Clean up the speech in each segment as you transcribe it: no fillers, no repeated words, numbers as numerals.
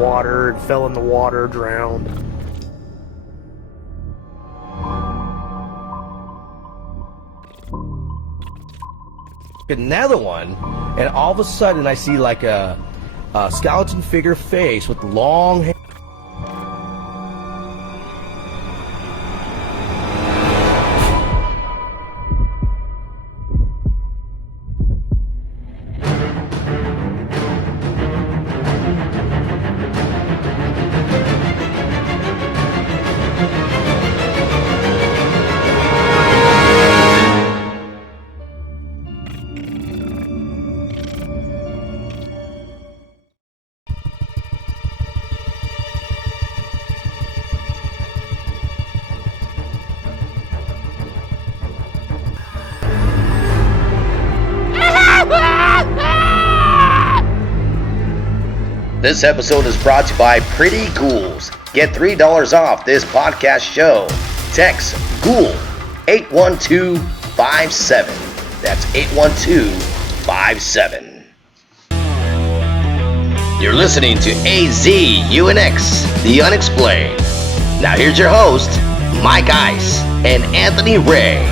water and fell in the water, drowned. Another one, and all of a sudden I see like a skeleton figure face with long hair. This episode is brought to you by Pretty Ghouls. Get $3 off this podcast show. Text GHOUL 81257. That's 81257. You're listening to Az Unx, The Unexplained. Now here's your host, Mike Ice and Anthony Ray.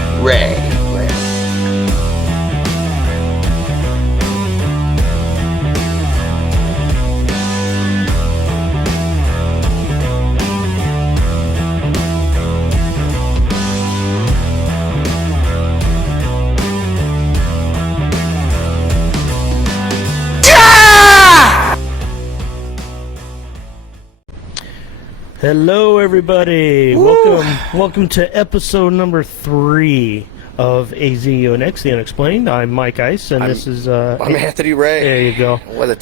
Hello, everybody. Welcome to episode number 3 of Az Unx, The Unexplained. I'm Mike Ice, and this is I'm Anthony Ray. There you go. What a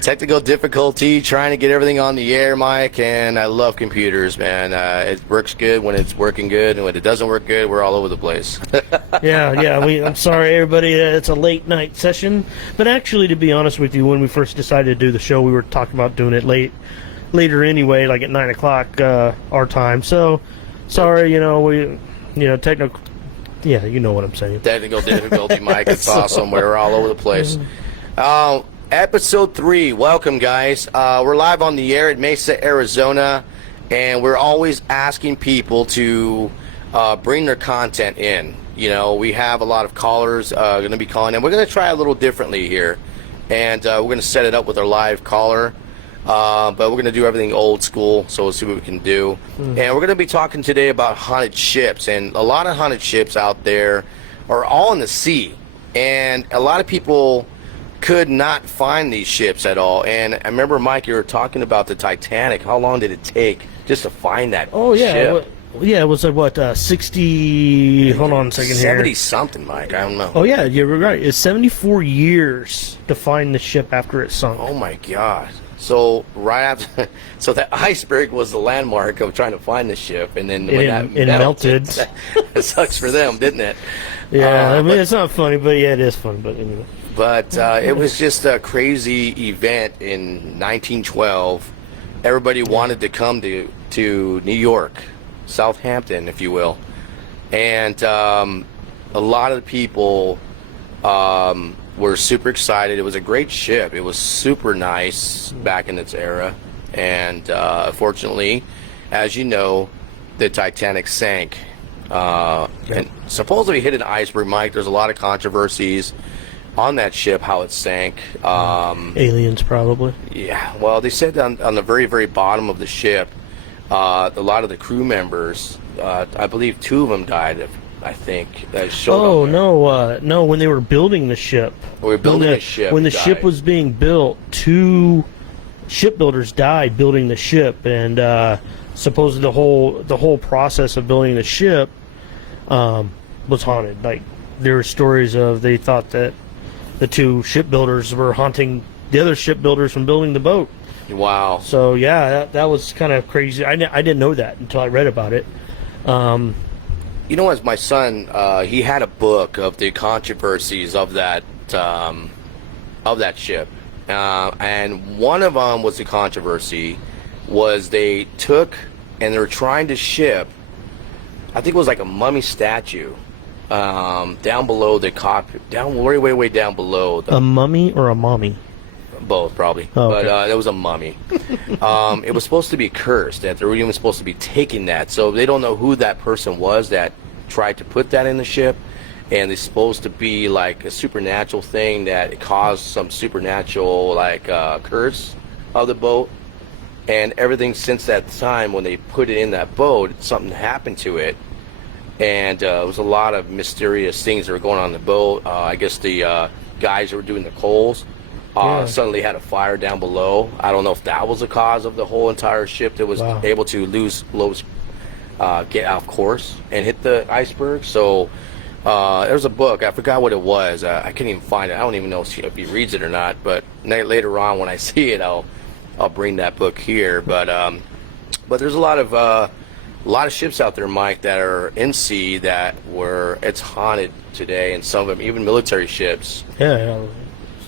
technical difficulty trying to get everything on the air, Mike. And I love computers, man. It works good when it's working good, and when it doesn't work good, we're all over the place. Yeah. I'm sorry, everybody. It's a late night session, but actually, to be honest with you, when we first decided to do the show, we were talking about doing it later anyway, like at 9 o'clock our time. So sorry, technical. Yeah, you know what I'm saying. Technical difficulty, Mike. It's awesome. We're all over the place. Episode 3. Welcome, guys. We're live on the air at Mesa, Arizona, and we're always asking people to bring their content in. You know, we have a lot of callers going to be calling in. We're going to try a little differently here, and we're going to set it up with our live caller. But we're going to do everything old school, so we'll see what we can do. And we're going to be talking today about haunted ships, and a lot of haunted ships out there are all in the sea, and a lot of people could not find these ships at all. And I remember, Mike, you were talking about the Titanic. How long did it take just to find that ship? It was like, what, 60... Hold on a second here. 70-something, Mike. I don't know. Oh, yeah, you're right. It's 74 years to find the ship after it sunk. Oh, my God. So right after, so that iceberg was the landmark of trying to find the ship, and then when it melted. It sucks for them, didn't it? Yeah, I mean, it's not funny, but yeah, it is fun. But anyway. But it was just a crazy event in 1912. Everybody wanted to come to New York, Southampton, if you will, and a lot of the people. We're super excited. It was a great ship. It was super nice back in its era. And fortunately, as you know, the Titanic sank. And supposedly hit an iceberg, Mike. There's a lot of controversies on that ship, how it sank. Aliens, probably. Yeah. Well, they said on the very, very bottom of the ship, a lot of the crew members, I believe 2 of them died, I think. No, when they were building the ship. When the ship was being built, 2 shipbuilders died building the ship, and supposedly the whole process of building the ship was haunted. Like, there were stories of they thought that the 2 shipbuilders were haunting the other shipbuilders from building the boat. Wow. So yeah, that was kind of crazy. I didn't know that until I read about it. You know, as my son, he had a book of the controversies of that ship, and one of them was the controversy was they took and they were trying to ship, I think it was like a mummy statue, down below the cockpit, way down below. A mummy or a mommy? Both, probably. Oh, okay. But it was a mummy. It was supposed to be cursed, that they were even supposed to be taking that. So they don't know who that person was that tried to put that in the ship. And it's supposed to be like a supernatural thing that it caused some supernatural like curse of the boat. And everything since that time when they put it in that boat, something happened to it. And it was a lot of mysterious things that were going on in the boat. I guess the guys who were doing the coals suddenly had a fire down below. I don't know if that was the cause of the whole entire ship that was able to get off course and hit the iceberg. So there's a book. I forgot what it was. I couldn't even find it. I don't even know if he reads it or not. But later on when I see it, I'll bring that book here. But there's a lot of ships out there, Mike, that are in sea it's haunted today, and some of them even military ships. Yeah,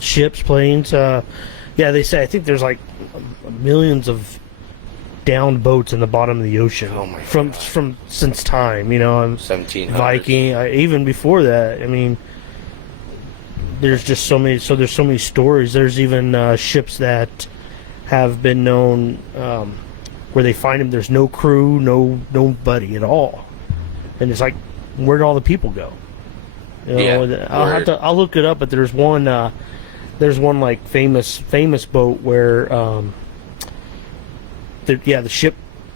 ships, planes. They say I think there's like millions of downed boats in the bottom of the ocean. Oh my from God. from since time, 1700s. Viking, even before that. I mean, there's just so many. So there's so many stories. There's even ships that have been known where they find them. There's no crew, nobody at all, and it's like, where did all the people go? I'll look it up, but there's one like famous boat where the ship,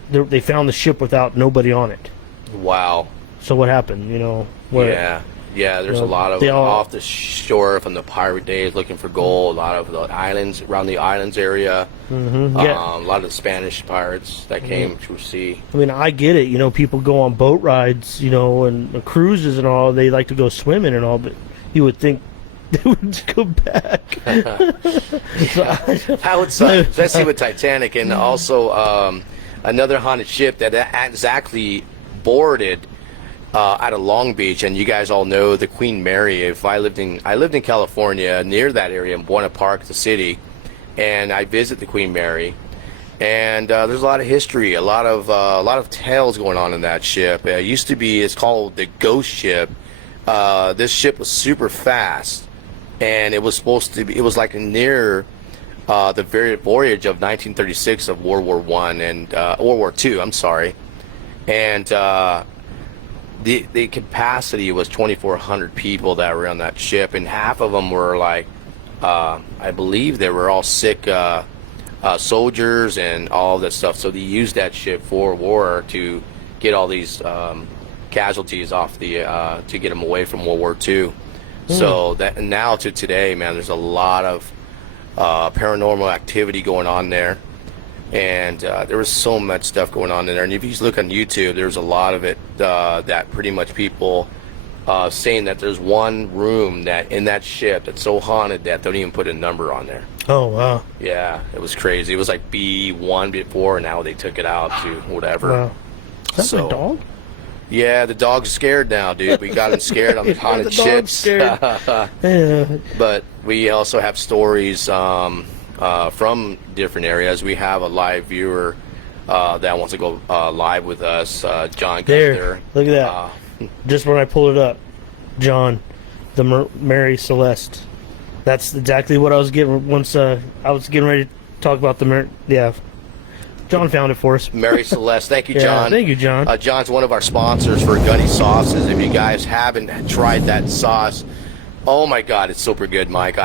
they found the ship without nobody on it. Wow. So what happened? There's a lot of off the shore from the pirate days looking for gold. A lot of the islands around the islands area. Mm-hmm, a lot of the Spanish pirates that came through sea. I mean, I get it. People go on boat rides, and cruises and all. They like to go swimming and all, but you would think they would go back. How it's especially with Titanic, and also another haunted ship that exactly boarded out of Long Beach, and you guys all know the Queen Mary. I lived in California near that area in Buena Park, the city, and I visit the Queen Mary, and there's a lot of history, a lot of tales going on in that ship. It used to be, it's called the Ghost Ship. This ship was super fast, and it was supposed to be, it was like near the very voyage of 1936 of World War I and World War II. I'm sorry, and the capacity was 2,400 people that were on that ship, and half of them were like, I believe they were all sick soldiers and all this stuff. So they used that ship for war to get all these casualties off to get them away from World War II. So that now to today, man, there's a lot of paranormal activity going on there. And there was so much stuff going on in there. And if you look on YouTube, there's a lot of it that pretty much people saying that there's one room that in that ship that's so haunted that they don't even put a number on there. Oh, wow. Yeah, it was crazy. It was like B1 before, and now they took it out to whatever. Wow. Is that my dog? Yeah, the dog's scared now, dude. We got him scared on the haunted ships. But we also have stories from different areas. We have a live viewer that wants to go live with us. John there. Look at that. Just when I pulled it up, John, the Mary Celeste. That's exactly what I was getting once I was getting ready to talk about the Mary. Yeah. John found it for us. Mary Celeste. Thank you, John. Thank you, John. John's one of our sponsors for Gunny Sauces. If you guys haven't tried that sauce, oh my God, it's super good, Mike.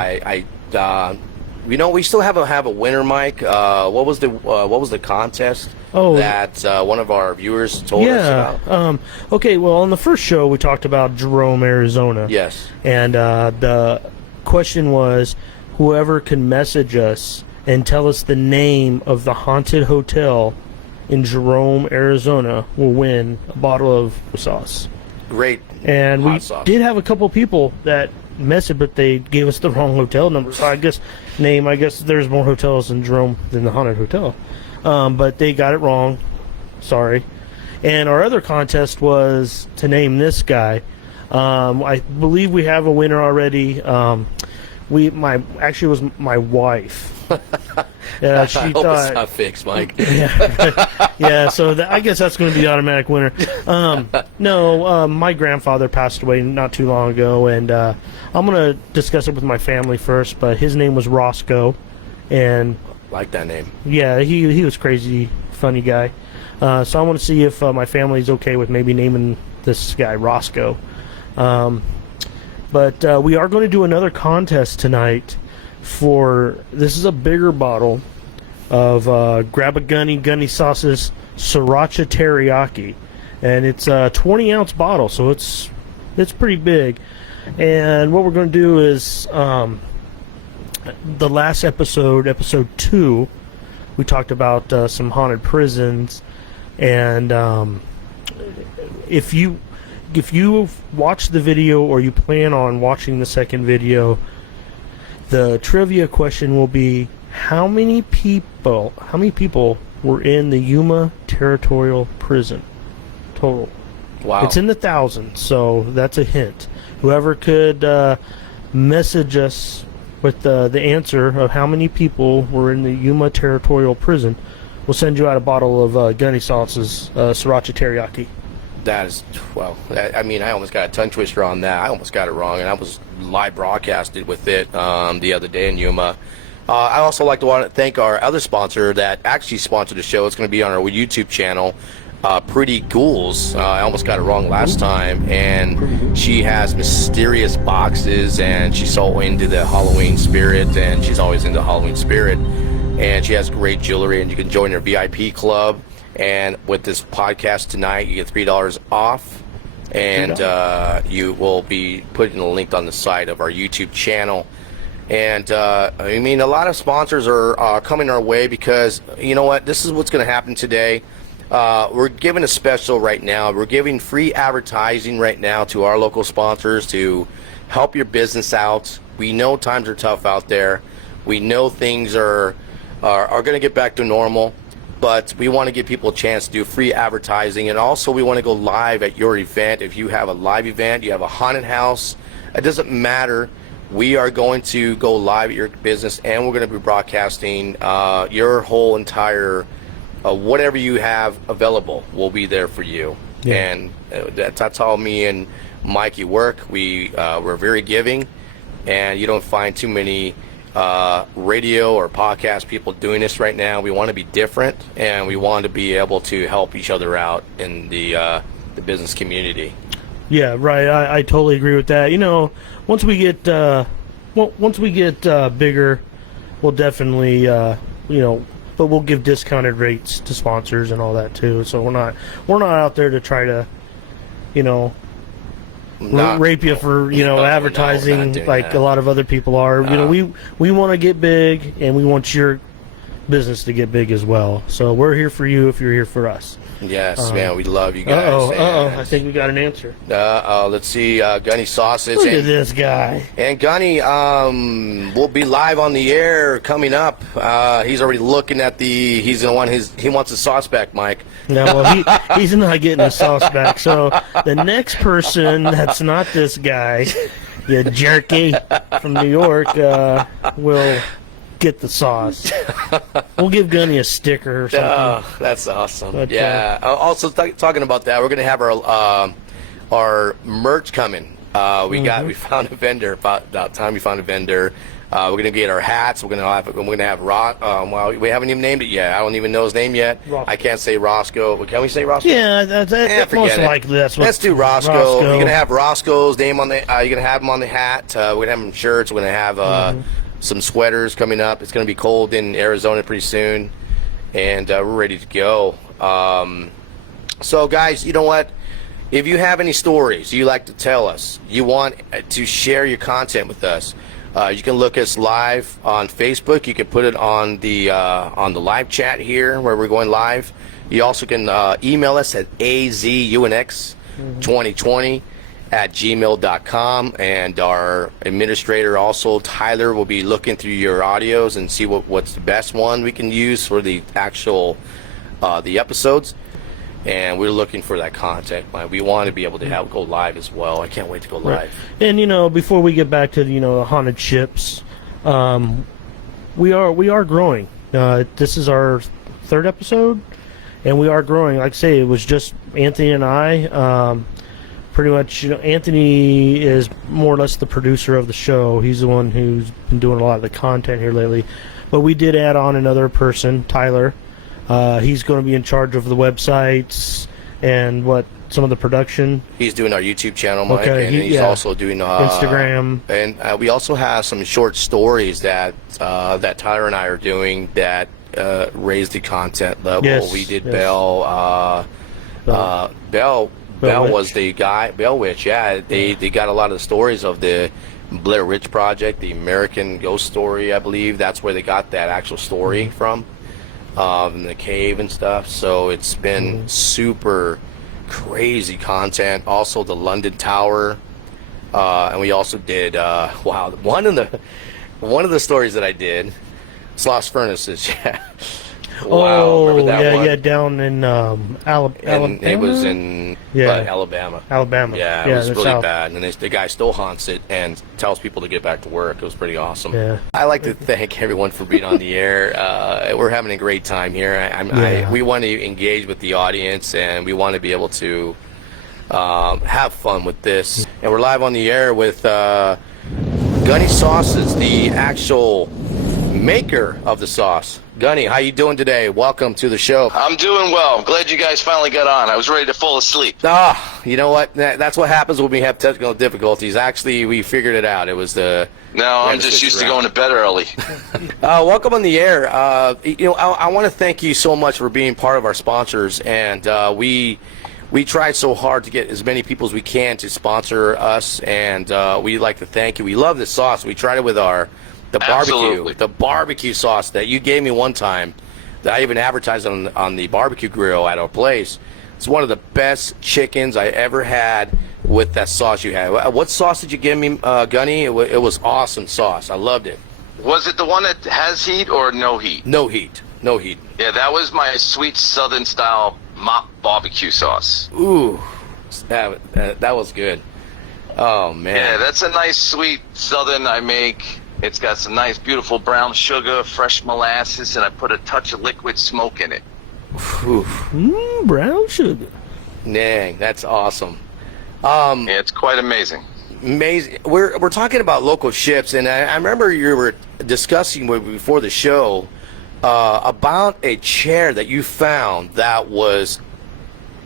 We still have a winner, Mike. What was the contest that one of our viewers told us about? Okay, well, on the first show, we talked about Jerome, Arizona. Yes. And the question was, whoever can message us and tell us the name of the haunted hotel in Jerome, Arizona, will win a bottle of sauce. Great. And we did have a couple people that messaged, but they gave us the wrong hotel number. So I guess there's more hotels in Jerome than the haunted hotel. But they got it wrong. Sorry. And our other contest was to name this guy. I believe we have a winner already. Actually was my wife. Yeah, she I hope it's not fixed, Mike. Yeah, so I guess that's going to be the automatic winner. My grandfather passed away not too long ago, and I'm going to discuss it with my family first, but his name was Roscoe, And Like that name. yeah, he was crazy, funny guy. So I want to see if my family's okay with maybe naming this guy Roscoe. But we are going to do another contest tonight this is a bigger bottle of Grab a Gunny Sauce's Sriracha Teriyaki. And it's a 20-ounce bottle, so it's pretty big. And what we're going to do is the last episode 2, we talked about some haunted prisons. And if you watch the video or you plan on watching the second video, the trivia question will be how many people were in the Yuma Territorial Prison total. Wow. It's in the thousands, so that's a hint. Whoever could message us with the answer of how many people were in the Yuma Territorial Prison, we'll send you out a bottle of Gunny Sauce's Sriracha Teriyaki. That is, well, I mean, I almost got a tongue twister on that. I almost got it wrong, and I was live broadcasted with it the other day in Yuma. I also like to want to thank our other sponsor that actually sponsored the show. It's going to be on our YouTube channel, Pretty Ghouls. I almost got it wrong last time, and she has mysterious boxes, and she's so into the Halloween spirit, and she's always into Halloween spirit, and she has great jewelry, and you can join her VIP club. And with this podcast tonight, you get $3 off, and you will be putting a link on the side of our YouTube channel. And I mean, a lot of sponsors are coming our way because, you know what, this is what's going to happen today. We're giving a special right now. We're giving free advertising right now to our local sponsors to help your business out. We know times are tough out there. We know things are going to get back to normal. But we want to give people a chance to do free advertising, and also we want to go live at your event. If you have a live event, you have a haunted house, it doesn't matter. We are going to go live at your business, and we're going to be broadcasting your whole entire, whatever you have available will be there for you. Yeah. And that's how me and Mikey work. We're very giving, and you don't find too many radio or podcast people doing this right now. We want to be different, and we want to be able to help each other out in the business community. Yeah, right. I totally agree with that. You know, once we get bigger, we'll definitely but we'll give discounted rates to sponsors and all that too. So we're not out there to try to, rape you for advertising like that. A lot of other people are. We want to get big, and we want your business to get big as well. So we're here for you if you're here for us. Yes, man, we love you guys. I think we got an answer. Let's see, Gunny Sausage. Look at this guy. And Gunny will be live on the air coming up. He's already looking at he wants his sauce back, Mike. Yeah, well, he's not getting his sauce back. So the next person that's not this guy, you jerky from New York, will get the sauce. We'll give Gunny a sticker or something. Oh, that's awesome. But, also talking about that, we're going to have our merch coming. We found a vendor. About time we found a vendor. We're going to get our hats. We're going to have well, we haven't even named it yet. I don't even know his name yet. Roscoe. I can't say Roscoe. Can we say Roscoe? Yeah, that's most likely. Let's do Roscoe. You're going to have Roscoe's name on the. You're going to have him on the hat. We're going to have him shirts. We're going to have some sweaters coming up. It's going to be cold in Arizona pretty soon, and we're ready to go. So guys, you know what, if you have any stories you like to tell us, you want to share your content with us, you can look us live on Facebook. You can put it on the live chat here where we're going live. You also can email us at azunx2020@gmail.com, and our administrator also, Tyler, will be looking through your audios and see what's the best one we can use for the actual the episodes, and we're looking for that content. We want to be able to go live as well. I can't wait to go live. And before we get back to the haunted ships, we are growing. This is our third episode, and we are growing. Like I say, it was just Anthony and I. Pretty much, Anthony is more or less the producer of the show. He's the one who's been doing a lot of the content here lately. But we did add on another person, Tyler. He's going to be in charge of the websites and some of the production. He's doing our YouTube channel, Mike, Okay, and he's also doing Instagram. And we also have some short stories that Tyler and I are doing that raise the content level. Yes, we did yes. Bell Witch. was the guy. Bell Witch, yeah. They got a lot of the stories of the Blair Witch Project, the American Ghost Story, I believe. That's where they got that actual story from, in the cave and stuff. So it's been super crazy content. Also the London Tower, and we also did one of the stories that I did, it's Lost Furnaces. Yeah. Wow, remember that one? Yeah, down in Alabama. And it was in Alabama. Alabama. Yeah, it was really bad. And the guy still haunts it and tells people to get back to work. It was pretty awesome. Yeah. I like to thank everyone for being on the air. We're having a great time here. We want to engage with the audience, and we want to be able to have fun with this. And we're live on the air with Gunny Sauces, the actual maker of the sauce. Gunny, how you doing today? Welcome to the show. I'm doing well. I'm glad you guys finally got on. I was ready to fall asleep. You know what? That's what happens when we have technical difficulties. Actually, we figured it out. It was the... No, I'm just used to going to bed early. Welcome on the air. I want to thank you so much for being part of our sponsors, and we tried so hard to get as many people as we can to sponsor us, and we'd like to thank you. We love this sauce. We tried it with the barbecue sauce that you gave me one time, that I even advertised on the barbecue grill at our place. It's one of the best chickens I ever had with that sauce you had. What sauce did you give me, Gunny? It was awesome sauce. I loved it. Was it the one that has heat or no heat? No heat. No heat. Yeah, that was my sweet southern style mop barbecue sauce. Ooh, that was good. Oh, man. Yeah, that's a nice sweet southern I make. It's got some nice, beautiful brown sugar, fresh molasses, and I put a touch of liquid smoke in it. Brown sugar. Dang, that's awesome. Yeah, it's quite amazing. Amazing. We're talking about local ships, and I remember you were discussing before the show about a chair that you found that was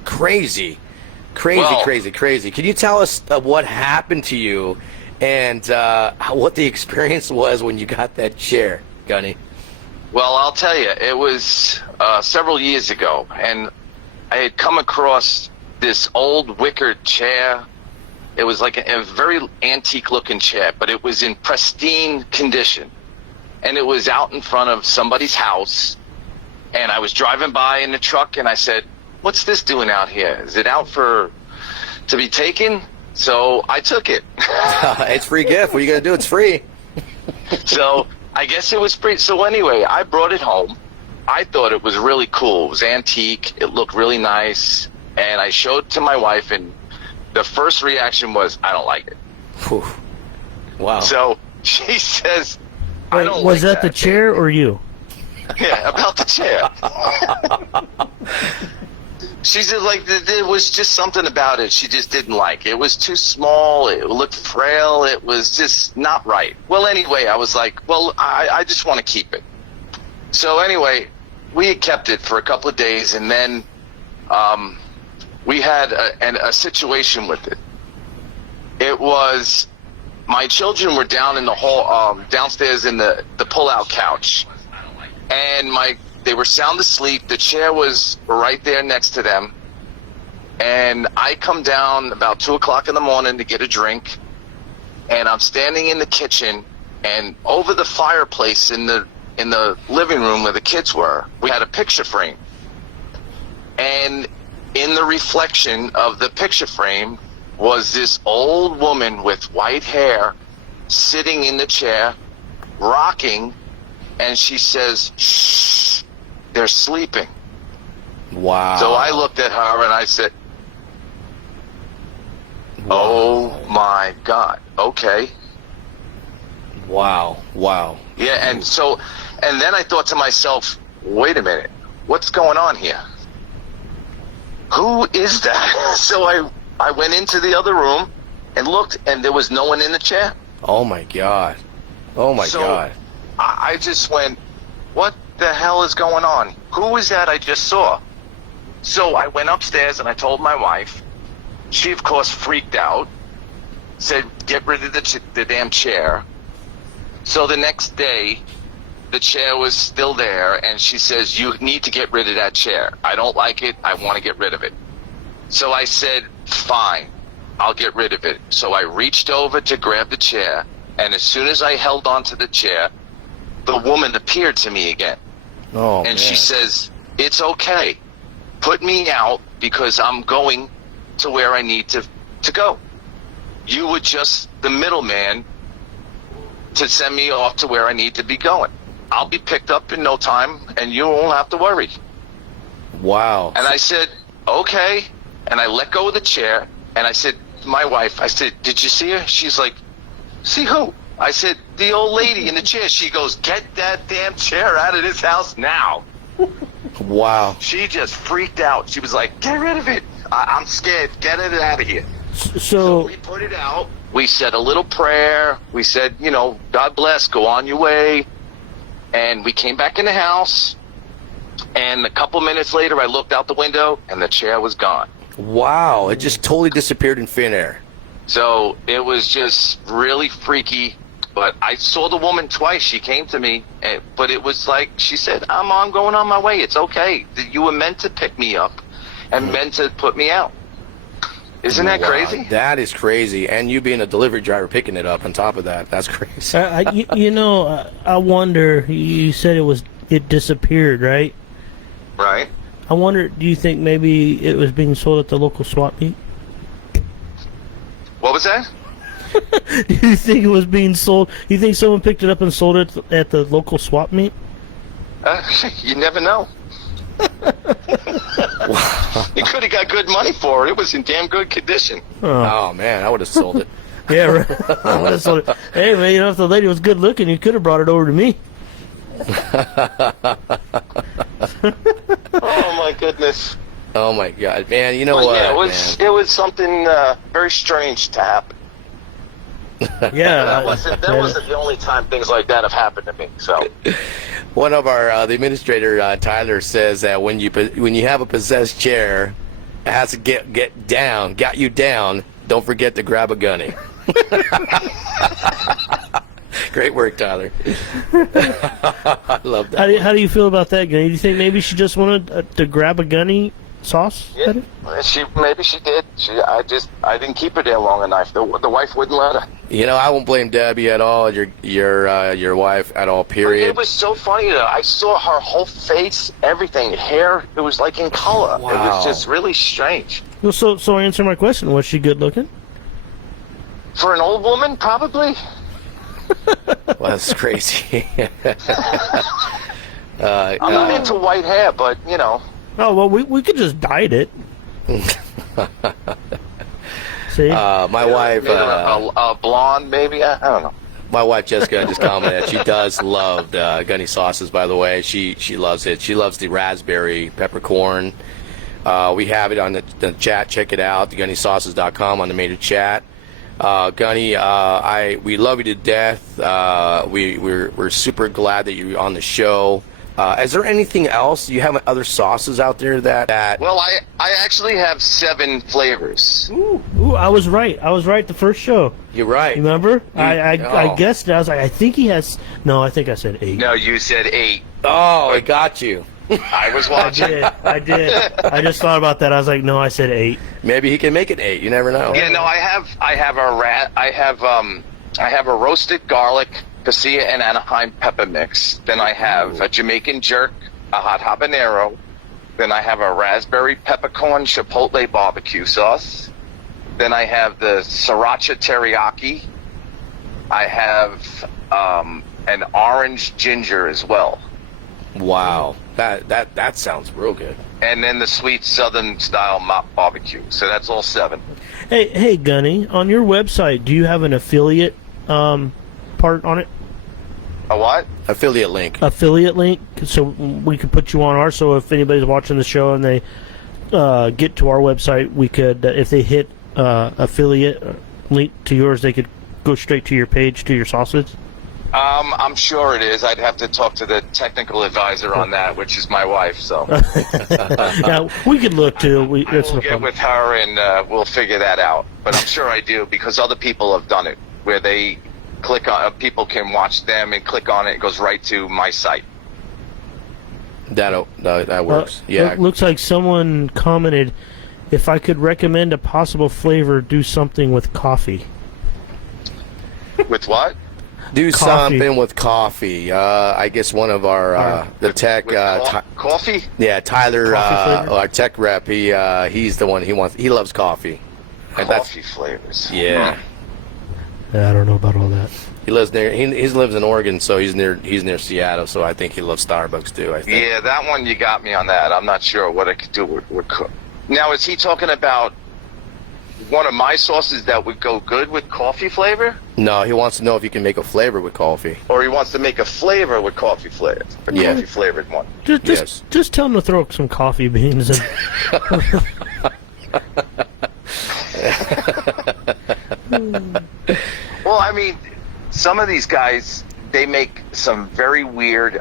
crazy. Can you tell us what happened to you and what the experience was when you got that chair, Gunny? Well, I'll tell you, it was several years ago, and I had come across this old wicker chair. It was like a very antique-looking chair, but it was in pristine condition. And it was out in front of somebody's house, and I was driving by in the truck, and I said, "What's this doing out here? Is it out to be taken?" So I took it. It's free gift. What are you going to do? It's free. So I guess it was free. So anyway, I brought it home. I thought it was really cool. It was antique. It looked really nice. And I showed it to my wife, and the first reaction was, "I don't like it." Whew. Wow. So she says, "I don't Was like that the chair or you? Yeah, about the chair." She said, like, there was just something about it she just didn't like. It was too small. It looked frail. It was just not right. Well, anyway, I was like, well, I just want to keep it. So anyway, we had kept it for a couple of days, and then we had a situation with it. It was, my children were down in the hall, downstairs in the pull-out couch, and they were sound asleep. The chair was right there next to them. And I come down about 2 o'clock in the morning to get a drink. And I'm standing in the kitchen, and over the fireplace in the living room where the kids were, we had a picture frame. And in the reflection of the picture frame was this old woman with white hair sitting in the chair, rocking, and she says, "Shh, they're sleeping." Wow. So I looked at her and I said, "Oh my God, okay." Wow. Yeah, and then I thought to myself, wait a minute, what's going on here? Who is that? So I went into the other room and looked, and there was no one in the chair. Oh my God. So I just went, what the hell is going on? Who is that I just saw? So I went upstairs and I told my wife. She, of course, freaked out, said, get rid of the damn chair. So the next day, the chair was still there, and she says, you need to get rid of that chair. I don't like it. I want to get rid of it. So I said, fine, I'll get rid of it. So I reached over to grab the chair, and as soon as I held onto the chair, the woman appeared to me again. Oh, and she says, it's okay. Put me out because I'm going to where I need to go. You were just the middleman to send me off to where I need to be going. I'll be picked up in no time, and you won't have to worry. Wow. And I said, okay. And I let go of the chair, and I said to my wife, I said, did you see her? She's like, see who? I said, the old lady in the chair. She goes, get that damn chair out of this house now. Wow. She just freaked out. She was like, get rid of it. I'm scared. Get it out of here. So we put it out. We said a little prayer. We said, God bless, go on your way. And we came back in the house. And a couple minutes later, I looked out the window, and the chair was gone. Wow. It just totally disappeared in thin air. So it was just really freaky. But I saw the woman twice. She came to me, but it was like she said, I'm going on my way. It's okay. You were meant to pick me up and meant to put me out. Isn't that crazy? That is crazy. And you being a delivery driver picking it up on top of that. That's crazy. I wonder, you said it disappeared, right? Right. I wonder, do you think maybe it was being sold at the local swap meet? What was that? Do you think it was being sold? You think someone picked it up and sold it at the local swap meet? You never know. You could have got good money for it. It was in damn good condition. Oh man, I would have sold it. Yeah, right. I would have sold it. Hey man, if the lady was good looking, you could have brought it over to me. Oh my goodness. Oh my God, man! You know what? Yeah, it was something very strange to happen. Yeah, that wasn't the only time things like that have happened to me. So, one of our the administrator Tyler says that when you have a possessed chair, it has to got you down. Don't forget to grab a gunny. Great work, Tyler. I love that. How do you feel about that, Gunny? Do you think maybe she just wanted to grab a gunny sauce? yeah, maybe she did. I didn't keep her there long enough. The wife wouldn't let her. I won't blame Debbie at all. Your wife at all. Period. It was so funny though. I saw her whole face, everything, hair. It was like in color. Wow. It was just really strange. Well, so answer my question. Was she good looking? For an old woman, probably. Well, that's crazy. I'm not into white hair, but Oh well, we could just dyed it. See, my wife, a blonde, maybe. I don't know. my wife Jessica just commented. She does love gunny sauces. By the way, she loves it. She loves the raspberry peppercorn. We have it on the chat. Check it out. TheGunnySauces.com on the major chat. Gunny, we love you to death. We're super glad that you're on the show. Is there anything else? Do you have other sauces out there that? Well, I actually have 7 flavors. Ooh, I was right. The first show. You're right. Remember? I guessed it. I was like, I think he has. No, I think I said 8. No, you said 8. Oh, I got you. I was watching. I did. I just thought about that. I was like, no, I said 8. Maybe he can make it 8. You never know. Yeah, no, I have a roasted garlic, casilla, and Anaheim pepper mix. Then I have a Jamaican jerk, a hot habanero. Then I have a raspberry peppercorn chipotle barbecue sauce. Then I have the sriracha teriyaki. I have an orange ginger as well. Wow, that sounds real good. And then the sweet southern style mop barbecue. So that's all 7. Hey, Gunny, on your website, do you have an affiliate part on it? A what? Affiliate link. Affiliate link, so we could put you on ours. So if anybody's watching the show and they get to our website, we could, if they hit affiliate link to yours, they could go straight to your page, to your sausage. I'm sure it is. I'd have to talk to the technical advisor on that, which is my wife. So Yeah, we could look too. That's we'll no get problem. with her and we'll figure that out. But I'm sure I do because other people have done it, where they click on. People can watch them and click on it. It goes right to my site. That works. Yeah. Looks like someone commented, if I could recommend a possible flavor, do something with coffee. With what? Do Coffee. something with coffee. I guess one of our the tech Coffee? yeah, Tyler, Coffee flavor? our tech rep. He's the one he loves coffee. And Coffee flavors. yeah. Yeah, I don't know about all that. He lives near. He lives in Oregon, so he's near Seattle. So I think he loves Starbucks too. I think. Yeah, that one you got me on that. I'm not sure what I could do with cook. Now, is he talking about one of my sauces that would go good with coffee flavor? No, he wants to know if you can make a flavor with coffee. Or he wants to make a flavor with coffee flavor? A Yeah. coffee flavored one. Just tell him to throw some coffee beans in. Well, I mean, some of these guys, they make some very weird.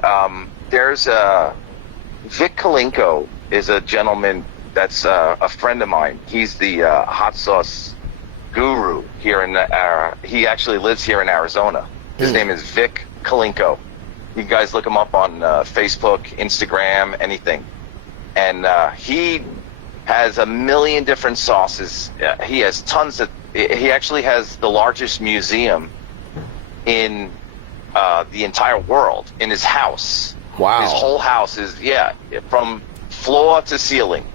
There's Vic Kalinko is a gentleman that's a friend of mine. He's the hot sauce guru here in he actually lives here in Arizona. His name is Vic Kalinko. You guys look him up on Facebook, Instagram, anything. And he has a million different sauces. He has tons of. He actually has the largest museum in the entire world in his house. Wow. His whole house is from floor to ceiling.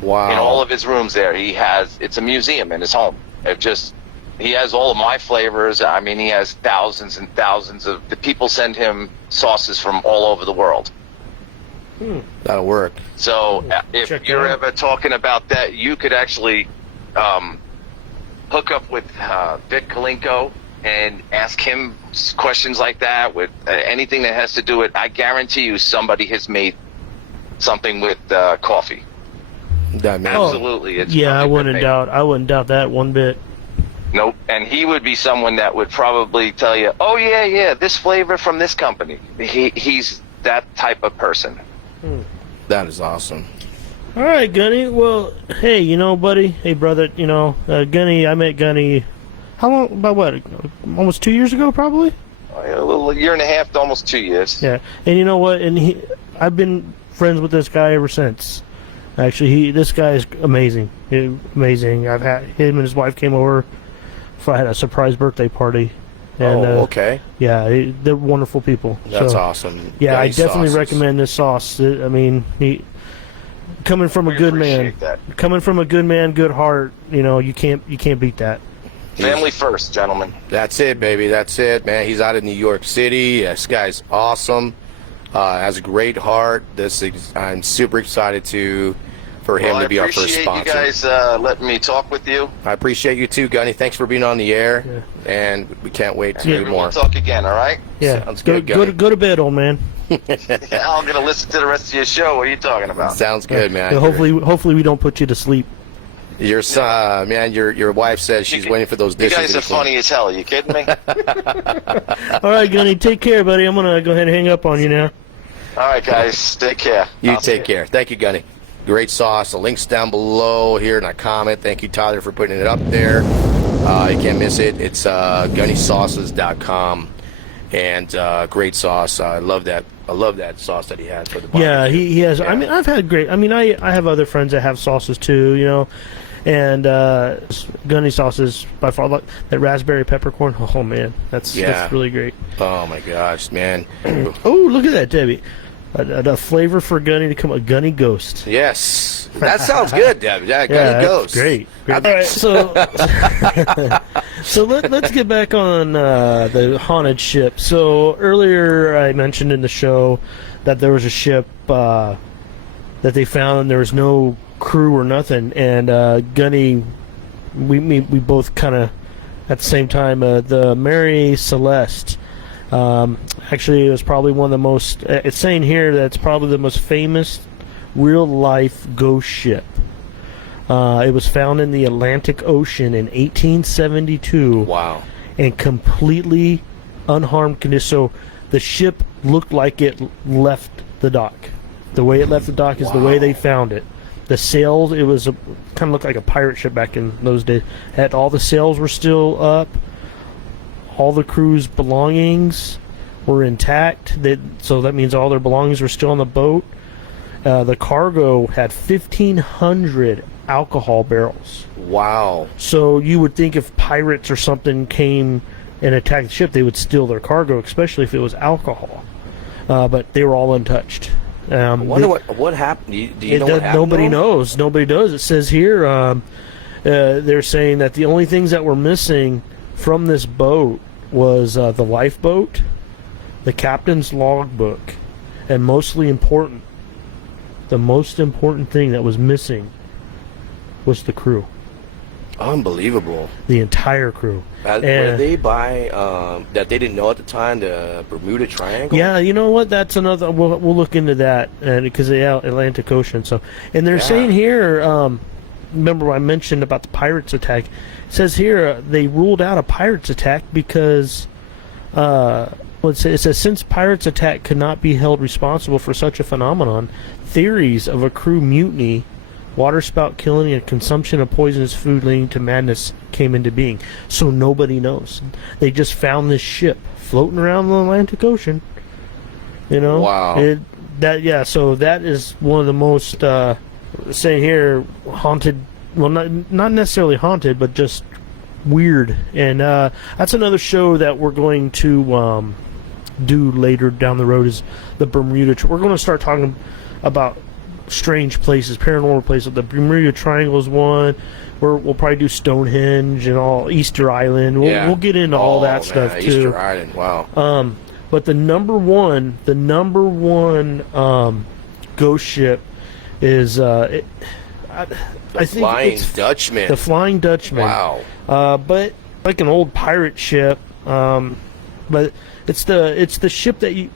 Wow. In all of his rooms there, it's a museum in his home. He has all of my flavors. I mean, he has thousands and thousands of, the people send him sauces from all over the world. That'll work. So if Check you're it out. ever talking about that, you could actually hook up with Vic Kalinko and ask him questions like that with anything that has to do with, I guarantee you somebody has made something with coffee. That man. Absolutely. It's Yeah, I probably been wouldn't doubt that one bit. Nope. And he would be someone that would probably tell you, oh, yeah, this flavor from this company. He's that type of person. That is awesome. All right, Gunny. Well, hey, buddy. Hey, brother. Gunny. I met Gunny. How long? About what? Almost 2 years ago, probably. A little year and a half to almost 2 years. Yeah. And you know what? And I've been friends with this guy ever since. Actually, this guy is amazing. Amazing. I've had him and his wife came over. I had a surprise birthday party. And, okay. Yeah, they're wonderful people. That's So, awesome. Yeah, I Nice definitely sauces. recommend this sauce. I mean, coming from a We good man, appreciate that. coming from a good man, good heart. You can't beat that. Family first, gentlemen. That's it, baby. That's it, man. He's out of New York City. This guy's awesome. Has a great heart. I'm super excited for him to be our first sponsor. I appreciate you guys letting me talk with you. I appreciate you too, Gunny. Thanks for being on the air, and we can't wait to do Maybe more. we'll talk again, all right? Yeah, Sounds go, good, go, Gunny. to, go to bed, old man. Yeah, I'm going to listen to the rest of your show. What are you talking about? Sounds good, man. Yeah, hopefully we don't put you to sleep. Your son, man, your wife says she's waiting for those You dishes. guys to are be clean. funny as hell. Are you kidding me? All right, Gunny, take care, buddy. I'm gonna go ahead and hang up on you now. All right, guys. Take care. You I'll see take care. Thank you, Gunny. Great sauce. The link's down below here in a comment. Thank you, Tyler, for putting it up there. You can't miss it. It's gunnysauces.com. And great sauce. I love that. I love that sauce that he had for the barbecue. Yeah, he has. Yeah. I mean, I've had great. I mean, I have other friends that have sauces too. And Gunny sauces by far. That raspberry peppercorn. Oh man, that's really great. Oh my gosh, man. Oh, look at that, Debbie. A flavor for Gunny to come a Gunny Ghost. Yes, that sounds good, Debbie. Yeah, Gunny Yeah, Ghost. Great. All right, so let's get back on the haunted ship. So earlier I mentioned in the show that there was a ship that they found and there was no crew or nothing. And Gunny, we both kind of at the same time. The Mary Celeste. Actually, it was probably one of the most. It's saying here that it's probably the most famous real-life ghost ship. It was found in the Atlantic Ocean in 1872. Wow. And completely unharmed condition. So the ship looked like it left the dock. The way it left the dock is the way they found it. The sails, it was kind of looked like a pirate ship back in those days. Had all the sails were still up. All the crew's belongings were intact. So that means all their belongings were still on the boat. The cargo had 1,500 alcohol barrels. Wow. So you would think if pirates or something came and attacked the ship, they would steal their cargo, especially if it was alcohol. But they were all untouched. I wonder what happened. Do you know what happened? Nobody knows. Nobody does. It says here they're saying that the only things that were missing from this boat was the lifeboat, the captain's logbook, and the most important thing that was missing was the crew. Unbelievable. The entire crew. Were they by that they didn't know at the time, the Bermuda Triangle? Yeah, you know what? That's another. We'll look into that, because of the Atlantic Ocean. So, and they're saying here. Remember, I mentioned about the pirates attack. It says here they ruled out a pirates attack because. It says since pirates attack could not be held responsible for such a phenomenon, theories of a crew mutiny, waterspout killing, and consumption of poisonous food leading to madness came into being. So nobody knows. They just found this ship floating around the Atlantic Ocean. You know? Wow. So that is one of the most, saying here, haunted, well, not necessarily haunted, but just weird. And that's another show that we're going to do later down the road is the Bermuda. We're going to start talking about strange places, paranormal places. The Bermuda Triangle is one. We'll probably do Stonehenge and all Easter Island. We'll get into all that stuff too. Easter Island, wow. But the number one ghost ship is I think Flying Dutchman. The Flying Dutchman. Wow. But like an old pirate ship. But it's the ship that you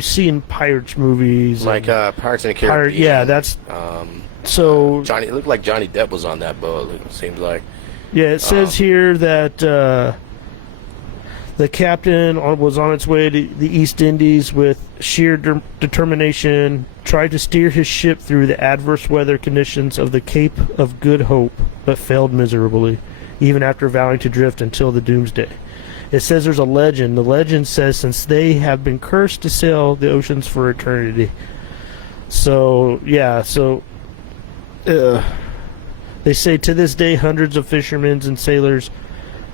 see in pirates movies, like Pirates in the Caribbean. Yeah, that's so. It looked like Johnny Depp was on that boat. It seems like. Yeah, it says here that the captain was on its way to the East Indies with sheer determination, tried to steer his ship through the adverse weather conditions of the Cape of Good Hope, but failed miserably, even after vowing to drift until the doomsday. It says there's a legend. The legend says since they have been cursed to sail the oceans for eternity. So, yeah, they say to this day hundreds of fishermen and sailors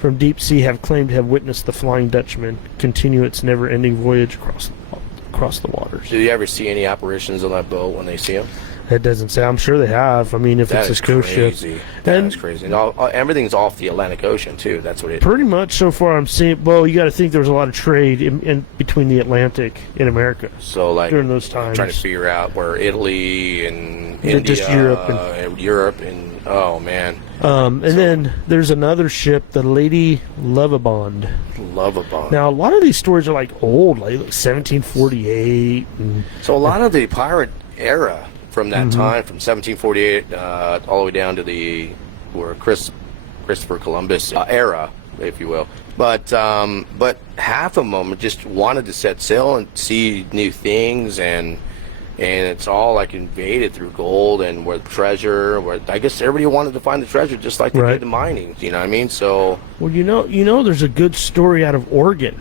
from deep sea have claimed to have witnessed the Flying Dutchman continue its never-ending voyage across the waters. Do you ever see any apparitions on that boat when they see them? It doesn't say. I'm sure they have. I mean, if it's a ghost ship. That is crazy. And everything's off the Atlantic Ocean, too. That's what it... Pretty much so far I'm seeing... Well, you got to think there was a lot of trade in between the Atlantic and America. So, like... During those times. Trying to figure out where Italy and India... Just Europe and... Oh, man. And then there's another ship, the Lady Lovibond. Now, a lot of these stories are, like, old, like 1748. So, a lot of the pirate era... From that time, from 1748 all the way down to Christopher Columbus era, if you will. But half of them just wanted to set sail and see new things, and it's all like invaded through gold and where treasure. Where I guess everybody wanted to find the treasure, just like they did the mining. You know what I mean? So well, you know, there's a good story out of Oregon.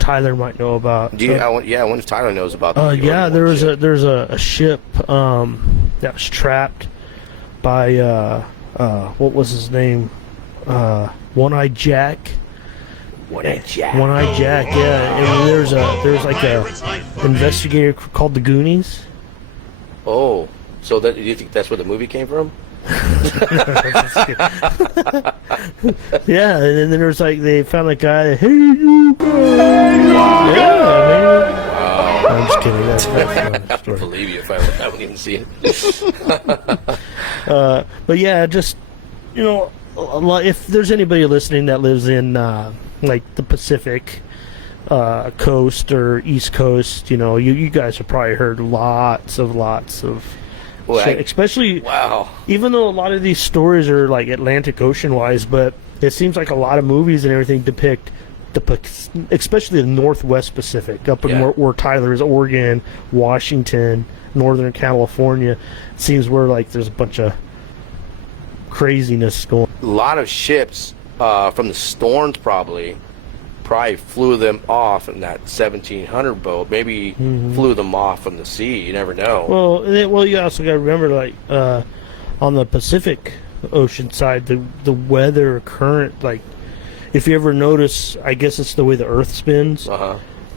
Tyler might know about. I wonder if Tyler knows about that. There's a ship that was trapped by what was his name? One-Eyed Jack. One-Eyed Jack. One-Eyed Jack. Yeah, and there's like a investigator called the Goonies. Oh, so do you think that's where the movie came from? Yeah, and then there was like they found a guy. Hey, you guys! Wow. Yeah, man. Wow. I'm just kidding. That's not a story. I believe you if I haven't even seen it. But yeah, just if there's anybody listening that lives in like the Pacific coast or East Coast, you guys have probably heard lots of. Well, especially, even though a lot of these stories are like Atlantic Ocean wise, but it seems like a lot of movies and everything depict especially the Northwest Pacific, up in Yeah. where Tyler is, Oregon, Washington, Northern California. It seems where like there's a bunch of craziness going. A lot of ships from the storms probably flew them off in that 1700 boat. Maybe flew them off from the sea. You never know. Well, you also got to remember, like on the Pacific Ocean side, the weather current, like if you ever notice, I guess it's the way the Earth spins.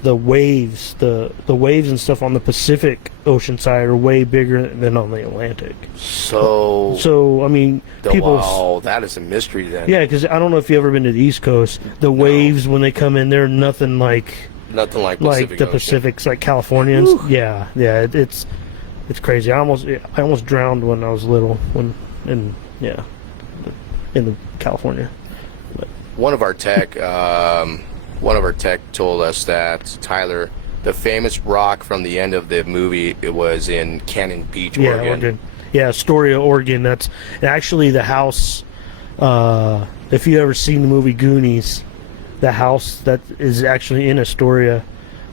The waves, the waves and stuff on the Pacific Ocean side are way bigger than on the Atlantic. So I mean, wow, that is a mystery then. Yeah, because I don't know if you've ever been to the East Coast. The waves when they come in, they're nothing like Pacific the Ocean. Pacific's, like Californians. Yeah, it's crazy. I almost drowned when I was little in California. But. One of our tech told us that Tyler, the famous rock from the end of the movie, it was in Cannon Beach, Oregon. Yeah, Astoria, Oregon. That's actually the house. If you ever seen the movie Goonies, the house that is actually in Astoria,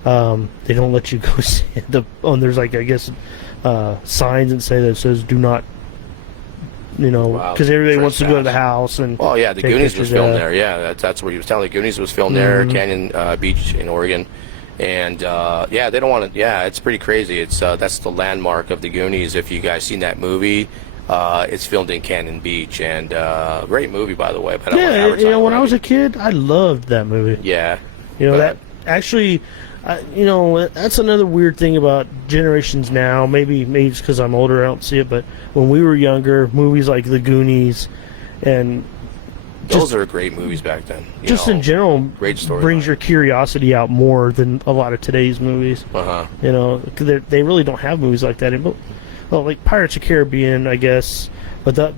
they don't let you go see it. There's like, I guess, signs that say that says do not. Because everybody wants to go to the house and. Oh yeah, the Goonies was filmed there. Yeah, that's where he was telling. The Goonies was filmed there, Canyon Beach in Oregon, and they don't want to. Yeah, it's pretty crazy. It's that's the landmark of the Goonies. If you guys seen that movie, it's filmed in Canyon Beach, and great movie by the way. But when I was a kid, I loved that movie. Yeah, that actually. That's another weird thing about generations now. Maybe it's because I'm older, I don't see it. But when we were younger, movies like The Goonies, and those are great movies back then. In general, great story brings your curiosity out more than a lot of today's movies. Cause they really don't have movies like that. Well, like Pirates of the Caribbean, I guess, but that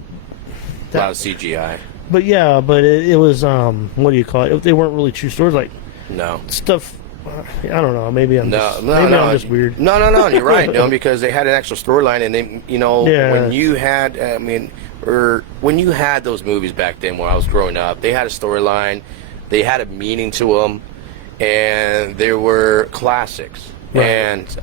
a lot of CGI. But yeah, it was what do you call it? They weren't really true stories, like stuff. I don't know. Maybe I'm just weird. No. You're right. Because they had an actual storyline, and they, when you had, when you had those movies back then, when I was growing up, they had a storyline, they had a meaning to them, and they were classics. Right. And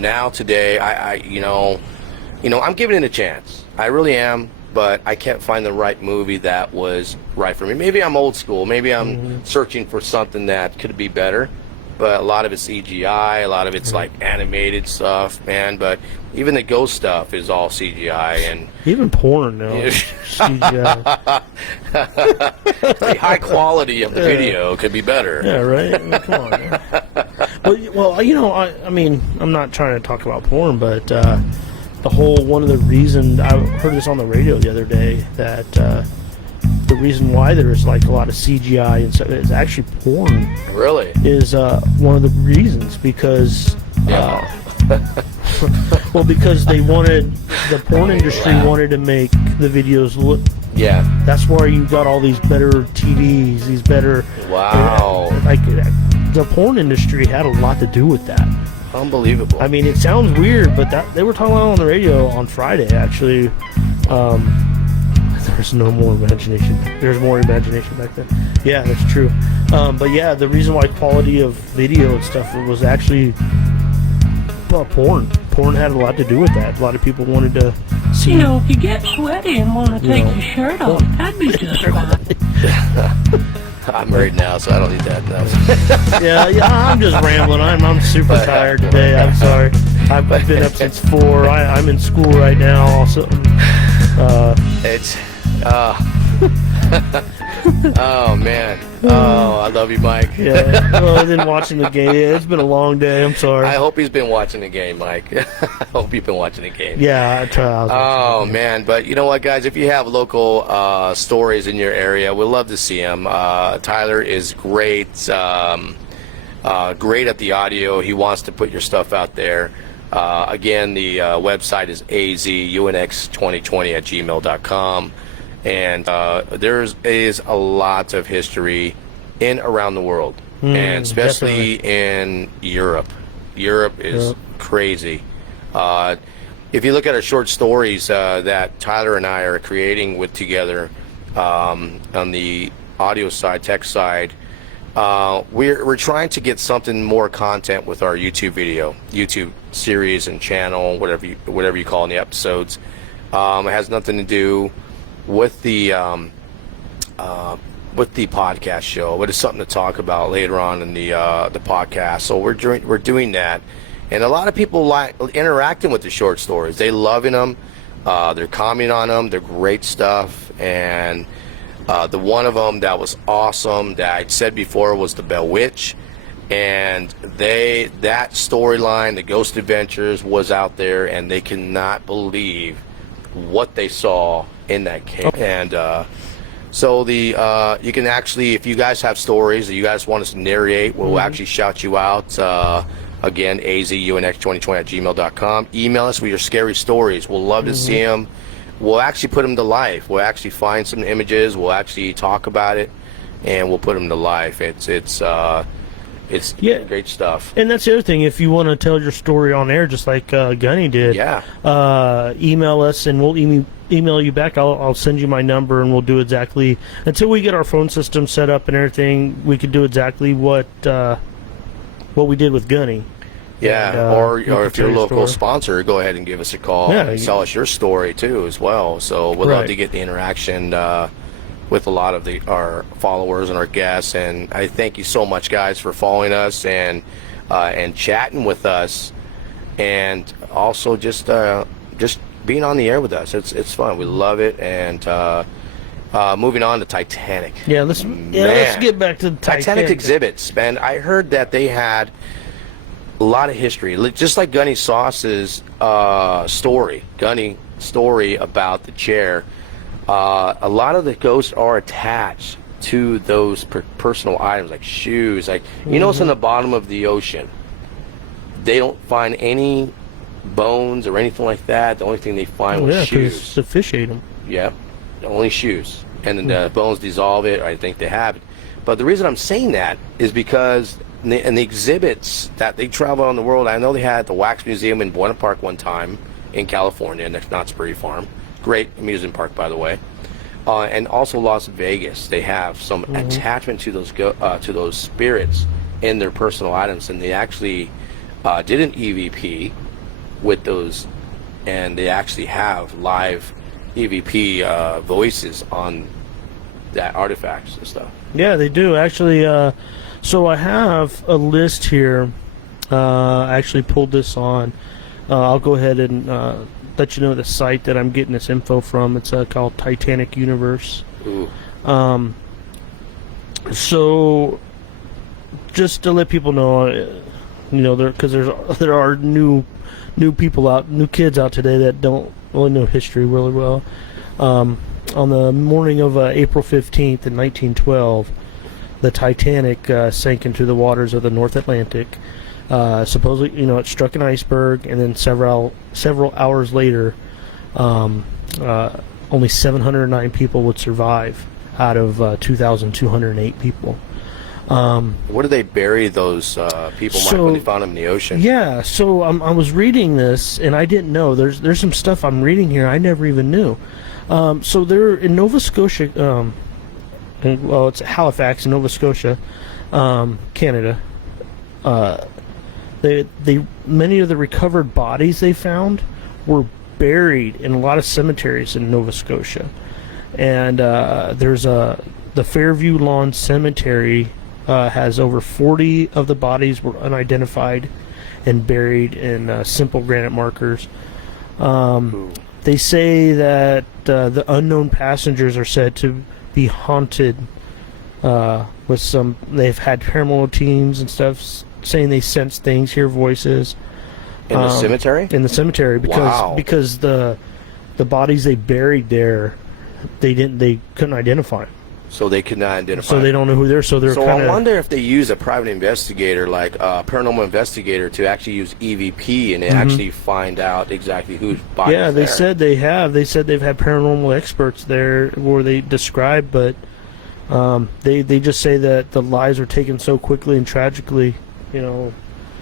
now today, I'm giving it a chance. I really am. But I can't find the right movie that was right for me. Maybe I'm old school. Maybe I'm searching for something that could be better. But a lot of it's CGI, a lot of it's like animated stuff, man. But even the ghost stuff is all CGI, and even porn now. CGI. The high quality of the video could be better. Yeah, right. I mean, come on. Man. Well, I mean, I'm not trying to talk about porn, but one of the reasons I heard this on the radio the other day that. The reason why there's like a lot of CGI and stuff is actually porn. Really? Is one of the reasons because because the porn industry wanted to make the videos look. Yeah. That's why you got all these better TVs, these better. Wow. Like the porn industry had a lot to do with that. Unbelievable. I mean, it sounds weird, but they were talking about it on the radio on Friday actually. There's no more imagination. There's more imagination back then. Yeah, that's true. But yeah, the reason why quality of video and stuff was actually porn. Porn had a lot to do with that. A lot of people wanted to see. If you get sweaty and want to take your shirt off, that'd be just fine. I'm married now, so I don't need that. Yeah, I'm just rambling. I'm super tired today. I'm sorry. I've been up since 4. I'm in school right now. Also, oh man. Oh, I love you, Mike. Yeah. Well, then watching the game. Yeah, it's been a long day. I'm sorry. I hope he's been watching the game, Mike. I hope you've been watching the game. Yeah, I try. Oh man, but you know what, guys? If you have local stories in your area, we'd love to see them. Tyler is great. Great at the audio. He wants to put your stuff out there. Again, the website is azunx2020@gmail.com. And there is a lot of history in around the world, and especially in Europe. Europe is crazy. If you look at our short stories that Tyler and I are creating together on the audio side, tech side, we're trying to get something more content with our YouTube series and channel, whatever you call in the episodes. It has nothing to do with the podcast show, but it's something to talk about later on in the podcast. So we're doing that, and a lot of people like interacting with the short stories. They loving them. They're commenting on them. They're great stuff, and the one of them that was awesome that I'd said before was the Bell Witch, and that storyline, the Ghost Adventures, was out there, and they cannot believe what they saw in that cave. And so you can actually, if you guys have stories that you guys want us to narrate, we'll actually shout you out. Again, azunx2020@gmail.com. Email us with your scary stories. We'll love to see them. We'll actually put them to life. We'll actually find some images. We'll actually talk about it, and we'll put them to life. It's great stuff. And that's the other thing. If you want to tell your story on air, just like Gunny did, email us, and we'll email you back. I'll send you my number, and we'll do exactly, until we get our phone system set up and everything, we could do exactly what we did with Gunny. Yeah, and, or if you're a local story. sponsor, go ahead and give us a call and tell us your story too as well. So we'd love to get the interaction with a lot of our followers and our guests. And I thank you so much, guys, for following us and chatting with us, and also just being on the air with us. It's fun. We love it. And moving on to Titanic. Let's get back to the Titanic exhibits. Man, I heard that they had a lot of history, just like Gunny Sauce's story about the chair. A lot of the ghosts are attached to those personal items, like shoes. Like, you know, it's in the bottom of the ocean. They don't find any bones or anything like that. The only thing they find was shoes. To fish ate them. Yeah, only shoes. And then the bones dissolve it, or I think they have it. But the reason I'm saying that is because in the exhibits that they travel around the world, I know they had the Wax Museum in Buena Park one time in California, next Knott's Berry Farm. Great amusement park, by the way. And also Las Vegas. They have some attachment to those spirits in their personal items, and they actually did an EVP with those, and they actually have live EVP voices on that artifacts and stuff. Yeah, they do actually. So I have a list here. I actually pulled this on. I'll go ahead and let you know the site that I'm getting this info from. It's called Titanic Universe. Ooh. So just to let people know, because there are new kids out today that don't really know history really well. On the morning of April 15th in 1912, the Titanic sank into the waters of the North Atlantic. Supposedly, it struck an iceberg, and then several hours later, only 709 people would survive out of 2,208 people. Where did they bury those people, Mark, when they found them in the ocean? Yeah, so I was reading this, and I didn't know. There's some stuff I'm reading here I never even knew. So they're in Nova Scotia. It's Halifax, Nova Scotia, Canada. Many of the recovered bodies they found were buried in a lot of cemeteries in Nova Scotia, and there's the Fairview Lawn Cemetery has over 40 of the bodies were unidentified and buried in simple granite markers. They say that the unknown passengers are said to be haunted with some. They've had paranormal teams and stuff saying they sense things, hear voices. In the cemetery? In the cemetery, because the bodies they buried there, they couldn't identify them. So they could not identify. So they don't know who they're. So they're. So kinda, I wonder if they use a private investigator, like a paranormal investigator, to actually use EVP and actually find out exactly whose body. Yeah, they said they have. They said they've had paranormal experts there where they describe, but they just say that the lives were taken so quickly and tragically,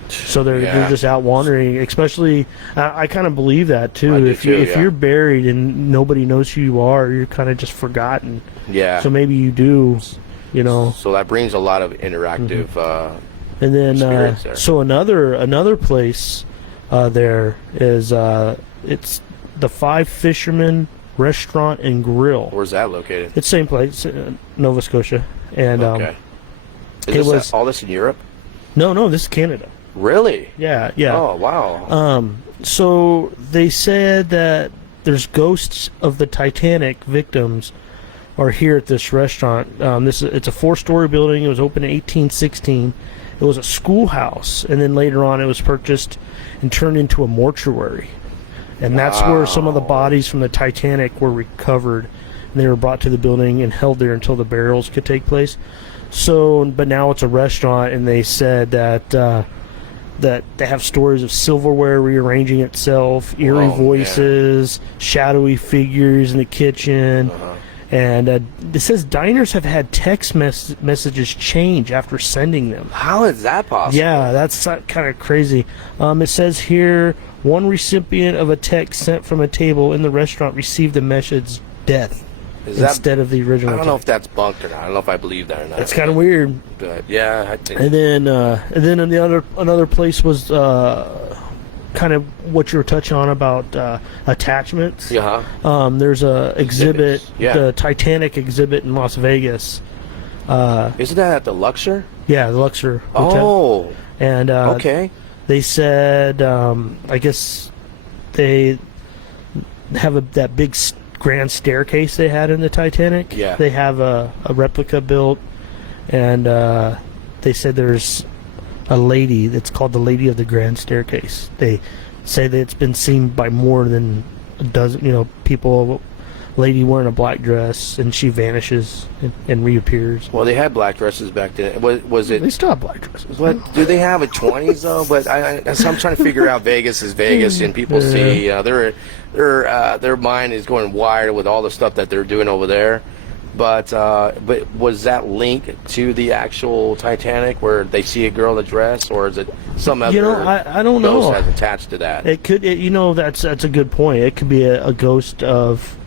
So they're just out wandering. Especially, I kind of believe that too. If you're buried and nobody knows who you are, you're kind of just forgotten. Yeah. So maybe you do, you know. So that brings a lot of interactive. And then experience there. so another place there is it's the Five Fishermen Restaurant and Grill. Where's that located? It's same place, Nova Scotia, and Okay. it Is was all this in Europe? no, this is Canada. Really? Yeah. Oh, wow. So they said that there's ghosts of the Titanic victims are here at this restaurant. It's a 4-story building. It was opened in 1816. It was a schoolhouse, and then later on it was purchased and turned into a mortuary. And that's where some of the bodies from the Titanic were recovered. And they were brought to the building and held there until the burials could take place. So, but now it's a restaurant, and they said that that they have stories of silverware rearranging itself, eerie voices, shadowy figures in the kitchen. And it says diners have had text messages change after sending them. How is that possible? Yeah, that's kind of crazy. It says here, one recipient of a text sent from a table in the restaurant received a message, death, instead of the original I don't know if text. that's bunked or not. I don't know if I believe that or not. That's kind of weird. But yeah, I think. And then in the another place was kind of what you were touching on about attachments. Yeah. There's a exhibit, Yeah. the Titanic exhibit in Las Vegas. Isn't that at the Luxor? Yeah, the Luxor Hotel. Oh. And Okay. they said, I guess they have that big grand staircase they had in the Titanic. Yeah. They have a replica built, and they said there's a lady that's called the Lady of the Grand Staircase. They say that it's been seen by more than a dozen, people. Lady wearing a black dress, and she vanishes and reappears. Well, they had black dresses back then. Was it? They still have black dresses. What do they have at 20s though? But I'm trying to figure out. Vegas is Vegas, and people see their mind is going wired with all the stuff that they're doing over there. But was that linked to the actual Titanic, where they see a girl in a dress, or is it some other? I don't know. Ghost has attached to that. It could. That's a good point. It could be a ghost of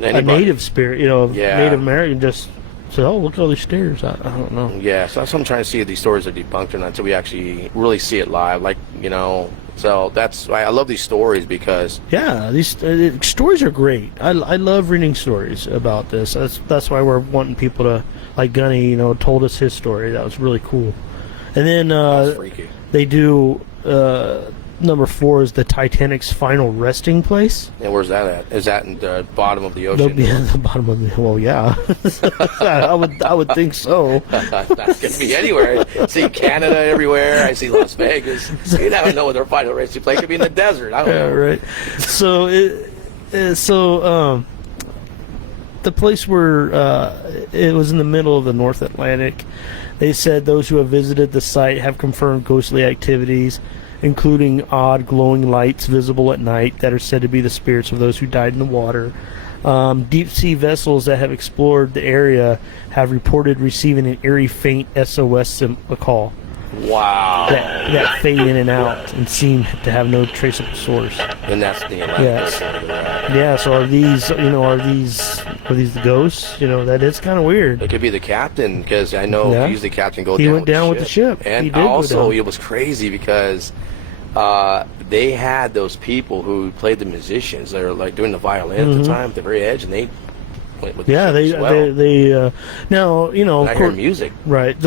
a native spirit. Native American just said, "Oh, look at all these stairs." I don't know. Yeah, so that's what I'm trying to see if these stories are debunked or not until we actually really see it live. So that's why I love these stories, because these stories are great. I love reading stories about this. That's why we're wanting people to, like Gunny, told us his story. That was really cool. And then that's freaky. They do number 4 is the Titanic's final resting place. And where's that at? Is that in the bottom of the ocean? The bottom of the. Well, yeah. I would think so. That's going to be anywhere. I see Canada everywhere. I see Las Vegas. You never know what their final resting place could be in the desert. I don't know. Right. So the place where it was in the middle of the North Atlantic. They said those who have visited the site have confirmed ghostly activities, including odd glowing lights visible at night that are said to be the spirits of those who died in the water. Deep sea vessels that have explored the area have reported receiving an eerie faint SOS call. Wow. That fade in and out and seem to have no traceable source. And that's the Yes. Yeah, so are these the ghosts? That is kind of weird. It could be the captain, because I know he's the captain. He went down with the ship. And he did also, it was crazy because they had those people who played the musicians. They were like doing the violin at the time, at the very edge, and they went with the ship as well. they now I hear music. Right.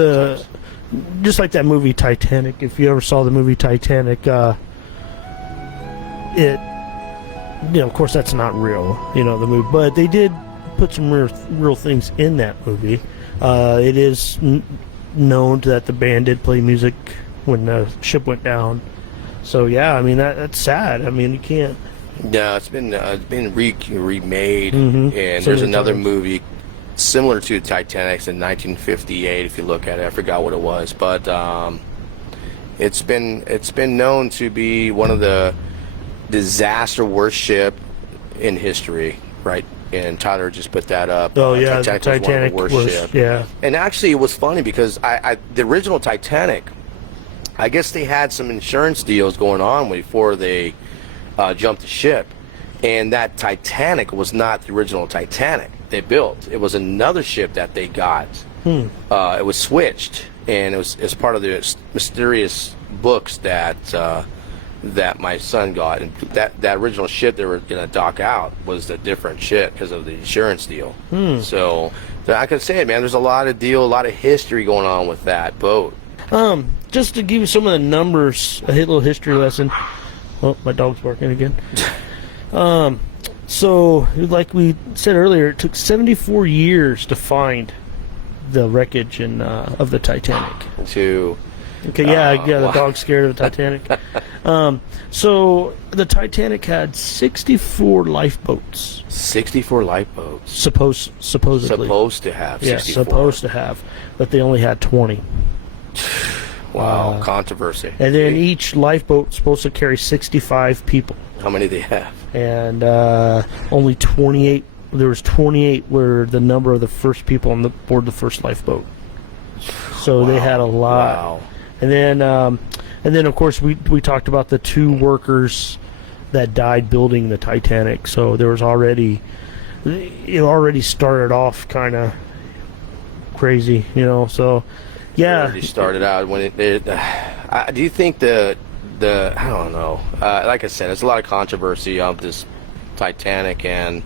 Just like that movie Titanic. If you ever saw the movie Titanic, of course that's not real, the movie, but they did put some real things in that movie. It is known that the band did play music when the ship went down. So yeah, I mean that's sad. I mean you can't. No, it's been remade, and So there's many another times. movie similar to Titanic's in 1958. If you look at it, I forgot what it was, but it's been known to be one of the disaster worst ship in history, right? And Tyler just put that up. Oh yeah, Titanic was one of the worst ship. Yeah. And actually, it was funny because the original Titanic, I guess they had some insurance deals going on before they jumped the ship, and that Titanic was not the original Titanic they built. It was another ship that they got It was switched, and it's part of the mysterious books that my son got, and that original ship they were gonna dock out was a different ship because of the insurance deal. So I can say it, man. There's a lot of history going on with that boat. Just to give you some of the numbers, a little history lesson. Oh, my dog's barking again. So, like we said earlier, it took 74 years to find the wreckage of the Titanic. Okay, the dog's scared of the Titanic. So, the Titanic had 64 lifeboats. 64 lifeboats. Supposedly. Supposed to have 64. Yeah, supposed to have, but they only had 20. Wow, controversy. And then each lifeboat supposed to carry 65 people. How many do they have? And only 28. There was 28 were the number of the first people on board the first lifeboat. So they had a lot. Wow. And then of course we talked about the 2 workers that died building the Titanic. So there was already started off kind of crazy, So yeah, it already started out when do you think the I don't know. Like I said, there's a lot of controversy of this Titanic, and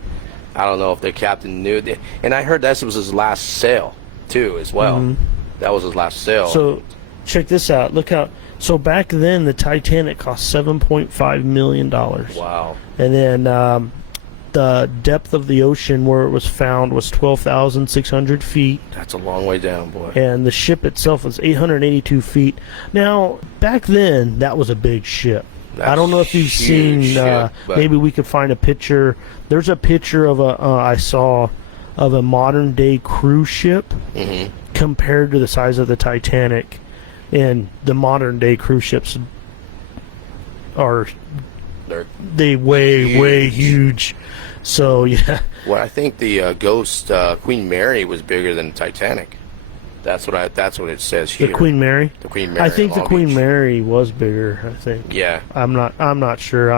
I don't know if the captain knew. And I heard that was his last sail too, as well. That was his last sail. So check this out. Look how. So back then, the Titanic cost $7.5 million. Wow. And then the depth of the ocean where it was found was 12,600 feet. That's a long way down, boy. And the ship itself was 882 feet. Now, back then, that was a big ship. I don't know if you've seen. Maybe we could find a picture. There's a picture of I saw of a modern day cruise ship compared to the size of the Titanic, and the modern day cruise ships are way huge. So yeah. Well, I think the Ghost Queen Mary was bigger than the Titanic. That's what it says here. The Queen Mary. The Queen Mary. I think the Queen Beach. Mary was bigger. I think. Yeah. I'm not sure.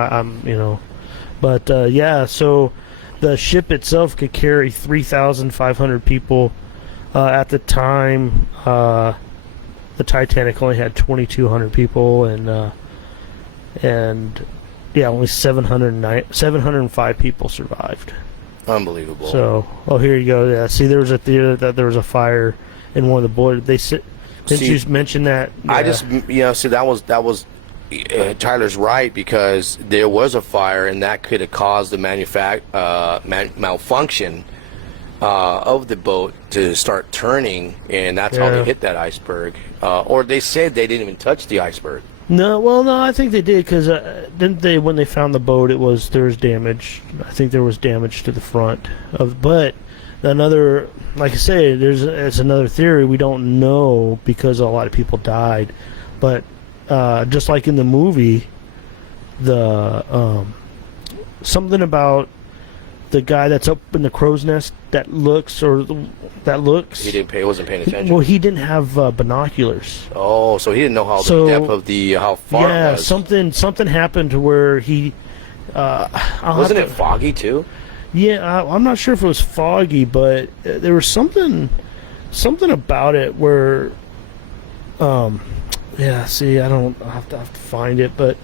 But yeah. So the ship itself could carry 3,500 people. At the time, the Titanic only had 2,200 people, and only 705 people survived. Unbelievable. So, here you go. Yeah, see, there was a theory that there was a fire in one of the boilers. Didn't you mention that? Yeah. I just, that was Tyler's right, because there was a fire, and that could have caused the malfunction of the boat to start turning, and that's how they hit that iceberg. Or they said they didn't even touch the iceberg. No, I think they did, because didn't they? When they found the boat, there was damage. I think there was damage to the front but another, like I say, it's another theory we don't know, because a lot of people died. But just like in the movie, the something about the guy that's up in the crow's nest that looks. He wasn't paying attention. Well, he didn't have binoculars. Oh, so he didn't know the depth of how far it was. Something happened to where he. Wasn't it foggy too? Yeah, I'm not sure if it was foggy, but there was something about it where. Yeah. See, I'll have to find it, but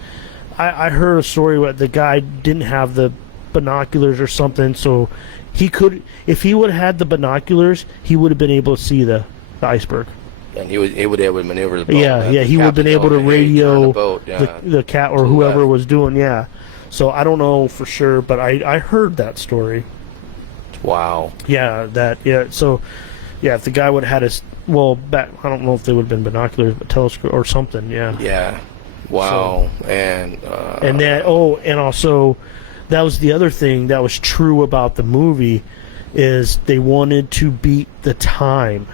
I heard a story where the guy didn't have the binoculars or something, so he could, if he would have had the binoculars, he would have been able to see the iceberg. And he would able to maneuver the boat. Yeah, he would have been able to radio the cat or whoever was doing. Yeah, so I don't know for sure, but I heard that story. Wow. Yeah, so if the guy would have had I don't know if they would have been binoculars, but telescope or something. Yeah. Wow. So, and also, that was the other thing that was true about the movie, is they wanted to beat the time.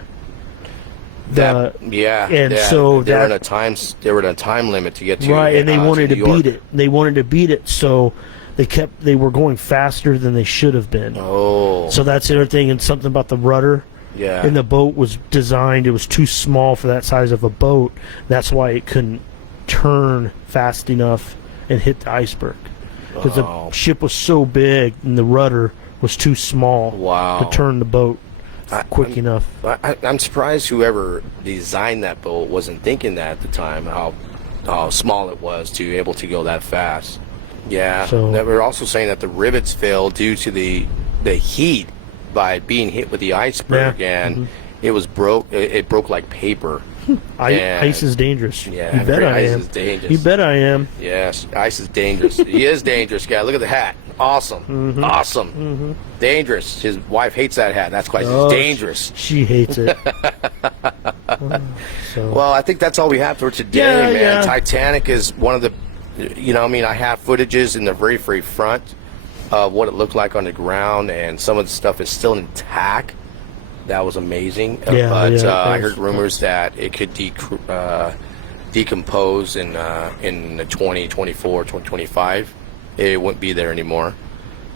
So they were in a time limit to get to and they wanted to beat it. They wanted to beat it, so they were going faster than they should have been. Oh. So that's the other thing, and something about the rudder. Yeah. And the boat was designed; it was too small for that size of a boat. That's why it couldn't turn fast enough and hit the iceberg. Because the ship was so big and the rudder was too small to turn the boat. quick enough. I'm surprised whoever designed that boat wasn't thinking that at the time, how small it was to be able to go that fast. Yeah, So- they were also saying that the rivets failed due to the heat by being hit with the iceberg, Yeah. and it was broke. It broke like paper. And- Ice is dangerous. Yeah, You bet I ice am. is dangerous. You bet I am. Yes, ice is dangerous. He is dangerous, guy. Look at the hat. Awesome. Awesome. Dangerous. His wife hates that hat. That's why Oh, it's dangerous. She hates it. So Well, I think that's all we have for today, Yeah, man. yeah. Titanic is one of the, I have footages in the very, very front of what it looked like on the ground, and some of the stuff is still intact. That was amazing. Yeah, But yeah, I that's- heard rumors that it could decompose in the 2024, 2025. It wouldn't be there anymore.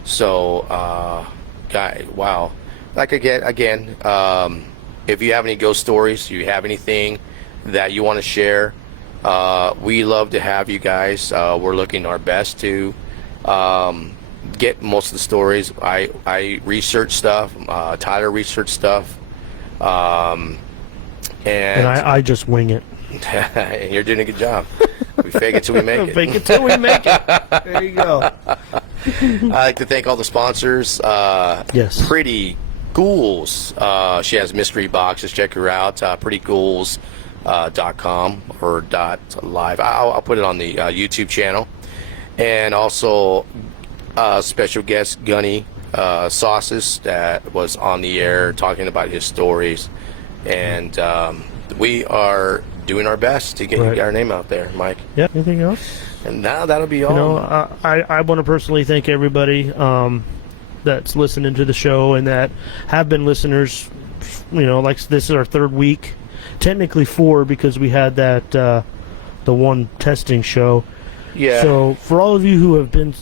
So, wow. Like again, if you have any ghost stories, you have anything that you want to share, we love to have you guys. We're looking our best to get most of the stories. I research stuff. Tyler research stuff. And I just wing it. and you're doing a good job. We fake it till we make it. Fake it till we make it. There you go. I'd like to thank all the sponsors. Yes. Pretty Ghouls. She has mystery boxes. Check her out. prettyghouls.com or .live. I'll put it on the YouTube channel. And also special guest Gunny Sauces that was on the air talking about his stories. And we are doing our best to get our name out there, Mike. Yeah. Anything else? And now that'll be all. I want to personally thank everybody that's listening to the show and that have been listeners. Like this is our third week, technically 4 because we had that the one testing show. Yeah. So for all of you who have been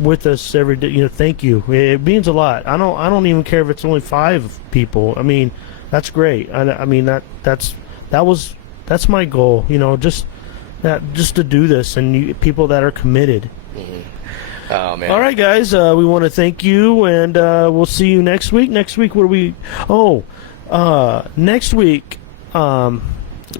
with us every day, thank you. It means a lot. I don't even care if it's only 5 people. I mean, that's great. I mean that's my goal. Just to do this and people that are committed. Oh man. All right, guys. We want to thank you, and we'll see you next week. Next week, next week,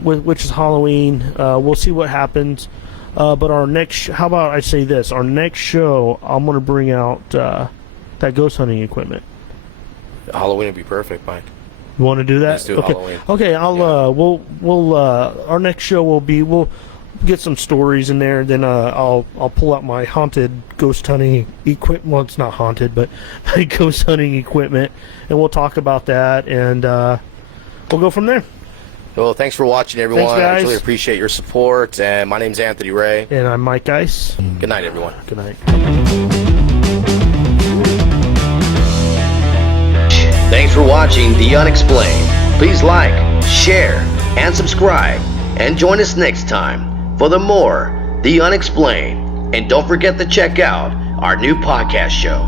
which is Halloween. We'll see what happens. But our next, how about I say this? Our next show, I'm going to bring out that ghost hunting equipment. Halloween would be perfect, Mike. You want to do that? Let's do okay. Halloween. Okay. We'll our next show we'll get some stories in there. Then I'll pull out my haunted ghost hunting equipment. Well, it's not haunted, but my ghost hunting equipment, and we'll talk about that, and we'll go from there. Well, thanks for watching, everyone. Thanks, guys. I really appreciate your support. And my name's Anthony Ray. And I'm Mike Ice. Good night, everyone. Good night. Thanks for watching The Unexplained. Please like, share, and subscribe. And join us next time for the more The Unexplained. And don't forget to check out our new podcast show.